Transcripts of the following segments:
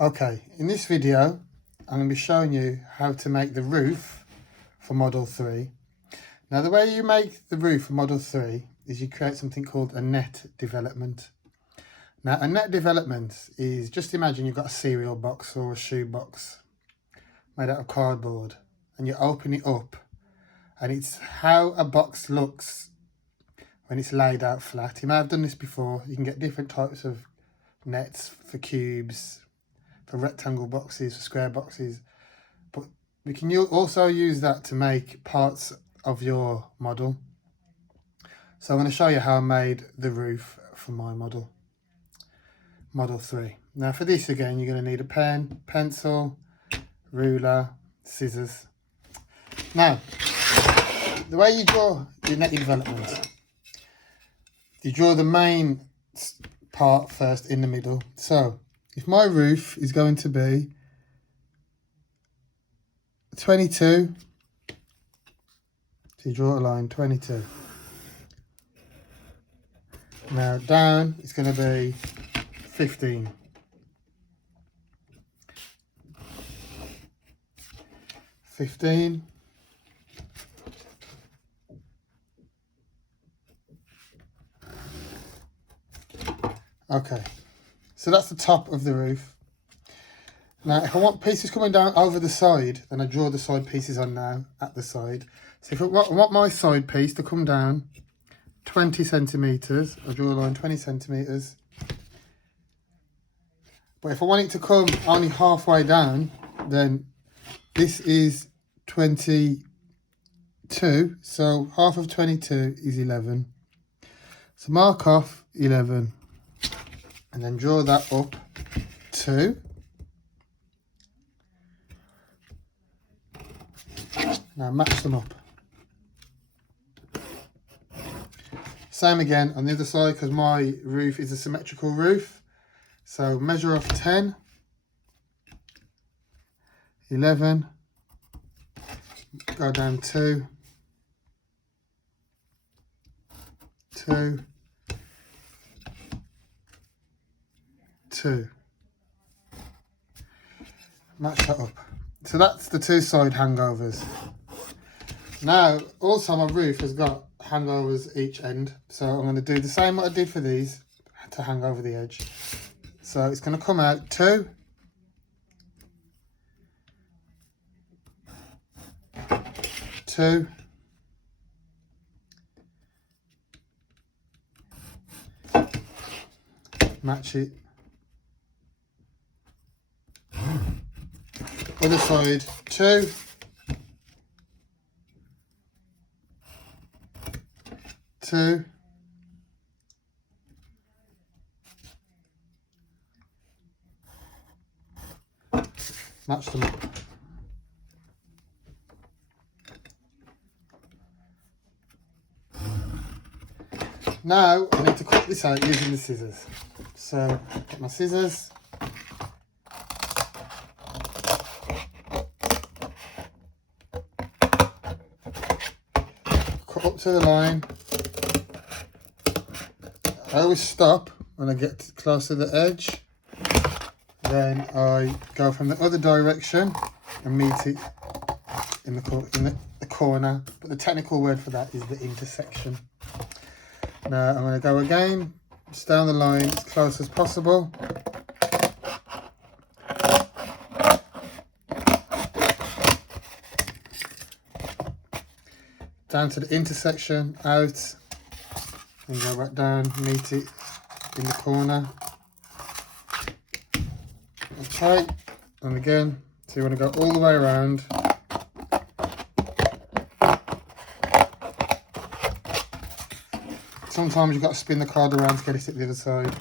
Okay, in this video, I'm going to be showing you how to make the roof for Model 3. Now, the way you make the roof for Model 3 is you create something called a net development. Now, a net development is, just imagine you've got a cereal box or a shoe box made out of cardboard, and you open it up, and it's how a box looks when it's laid out flat. You may have done this before. You can get different types of nets for cubes, for rectangle boxes, for square boxes, but we can also use that to make parts of your model. So I'm going to show you how I made the roof for my Model 3. Now for this, again, you're going to need a pen, pencil, ruler, scissors. Now, the way you draw your net development, you draw the main part first in the middle. So if my roof is going to be 22, so you draw a line 22. Now down it's going to be 15. Okay, so that's the top of the roof. Now, if I want pieces coming down over the side, then I draw the side pieces on now at the side. So if I want my side piece to come down 20 centimetres, I draw a line 20 centimetres. But if I want it to come only halfway down, then this is 22. So half of 22 is 11. So mark off 11. And then draw that up to now match them up. Same again on the other side, because my roof is a symmetrical roof. So measure off 10, 11, go down 2, 2, 2. Match that up. So that's the two side hangovers. Now, also my roof has got hangovers each end. So I'm going to do the same what I did for these to hang over the edge. So it's going to come out 2, 2, 2, match it. Other side 2, 2, match them up. Now I need to cut this out using the scissors. So get my scissors. Cut up to the line. I always stop when I get close to the edge. Then I go from the other direction and meet it in the corner. But the technical word for that is the intersection. Now I'm going to go again, just down the line as close as possible. Down to the intersection, out, and go back down, meet it in the corner. Okay, and again, so you want to go all the way around. Sometimes you've got to spin the card around to get it at the other side.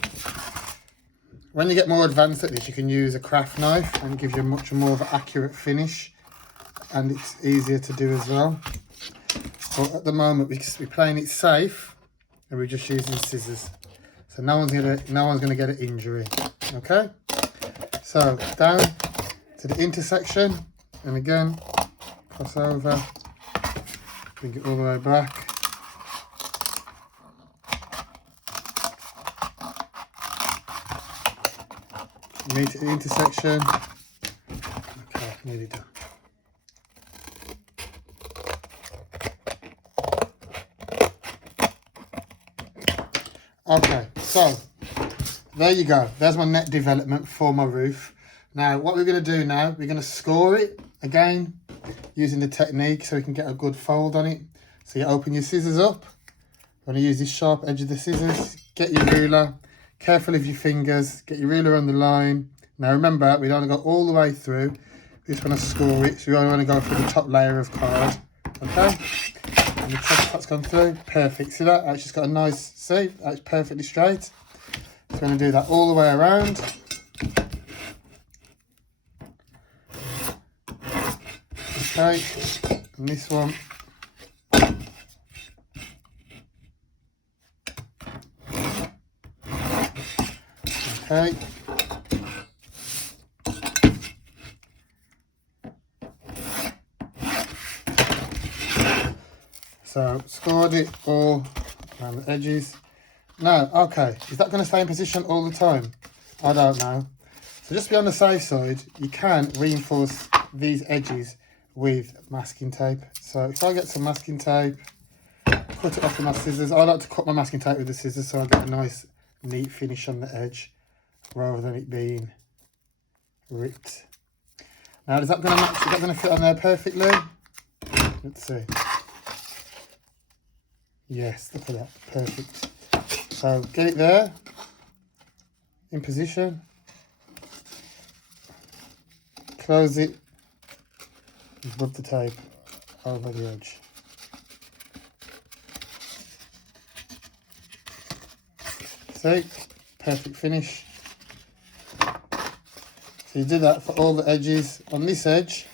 When you get more advanced at this, you can use a craft knife and it gives you much more of an accurate finish, and it's easier to do as well. But at the moment we're playing it safe and we're just using scissors. So no one's gonna get an injury. Okay? So down to the intersection, and again cross over, bring it all the way back. meet at the intersection. Okay, nearly done. Okay, so there you go. There's my net development for my roof. Now, what we're going to do now, we're going to score it again using the technique so we can get a good fold on it. So you open your scissors up. I'm going to use this sharp edge of the scissors. Get your ruler. Careful of your fingers. Get your ruler on the line. Now remember, we don't want to go all the way through. We just want to score it. So we only want to go for the top layer of card. Okay? And the top that's gone through. Perfect. See that? It's just got a nice, see? That's perfectly straight. So we're going to do that all the way around. Okay. And this one. Okay. So scored it all around the edges. Now, okay, is that going to stay in position all the time? I don't know. So just to be on the safe side, you can reinforce these edges with masking tape. So if I get some masking tape, cut it off with my scissors. I like to cut my masking tape with the scissors so I get a nice neat finish on the edge rather than it being ripped. Now, is that going to match? Is that going to fit on there perfectly? Let's see. Yes, look at that, perfect. So get it there, in position, close it, and rub the tape over the edge. See, perfect finish. So you do that for all the edges. On this edge,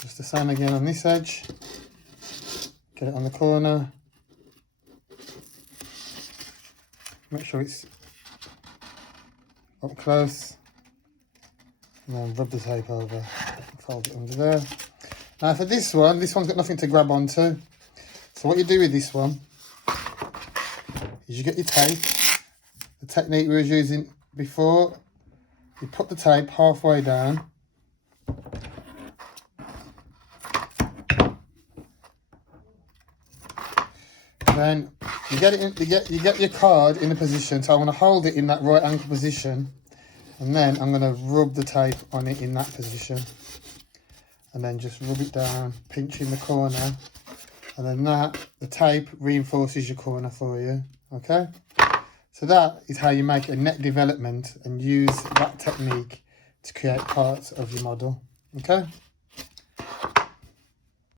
just the same again on this edge. Get it on the corner. Make sure it's up close. And then rub the tape over. Fold it under there. Now for this one's got nothing to grab onto. So what you do with this one is you get your tape. The technique we were using before. You put the tape halfway down. Then you get it in, you get your card in the position. So I'm going to hold it in that right angle position, and then I'm going to rub the tape on it in that position, and then just rub it down, pinch in the corner, and then the tape reinforces your corner for you. Okay, so that is how you make a net development and use that technique to create parts of your model. Okay.